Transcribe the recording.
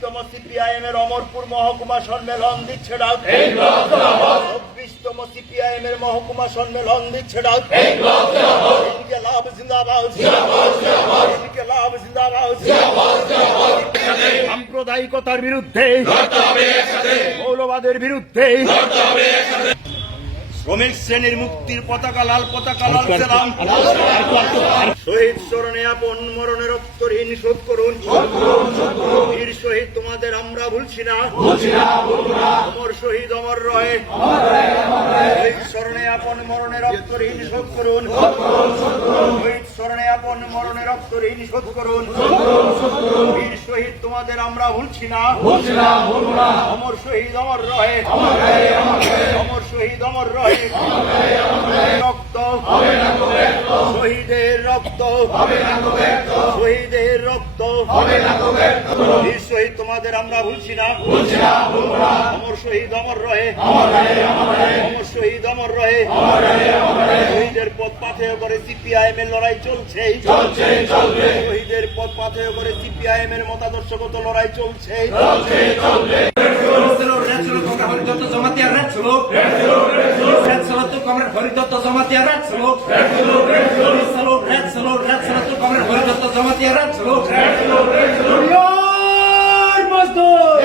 চব্বিশতম CPIM এর অমরপুর মহকুমা সম্মেলন দিচ্ছে ডাক। চব্বিশতম সিপিআইএম এর মহকুমা সম্মেলন দিচ্ছে ডাক। জিন্দাবাদ। ইনকিলাব জিন্দাবাদ। সাম্প্রদায়িকতার বিরুদ্ধে। মৌলবাদের বিরুদ্ধে। শ্রমিক শ্রেণির মুক্তির পতাকা লাল পতাকা লাল সালাম শহীদ স্মরণে আপন মরণে রক্ত শোধ করুন। আমরা ভুলছি না। অমর শহীদ অমর রয়ে। শহীদ স্মরণে আপন মরণে রক্ত ঋণ শোধ করুন শহীদ স্মরণে আপন মরণে রক্ত শোধ করুন। বীর শহীদ তোমাদের আমরা ভুলছি না। অমর শহীদ অমর রয়ে। অমর শহীদ অমর রয়ে। রক্ত শহীদের রক্ত। শহীদের রক্ত। বীর শহীদ তোমাদের আমরা ভুলছি না। অমর শহীদ অমর রয়ে অমর শহীদ অমর রয়ে শহীদের পথ পাথেয় করে সিপিআইএম এর লড়াই চলছে। শহীদের পথ পাথেয় করে সিপিআইএম এর মতাদর্শগত লড়াই চলছে। Red salute comrade Haridatta Jamatia red comrade Haridatta Jamatia red salute red salute red salute red salute red salute comrade Haridatta Jamatia red salute red salute red salute মজদুর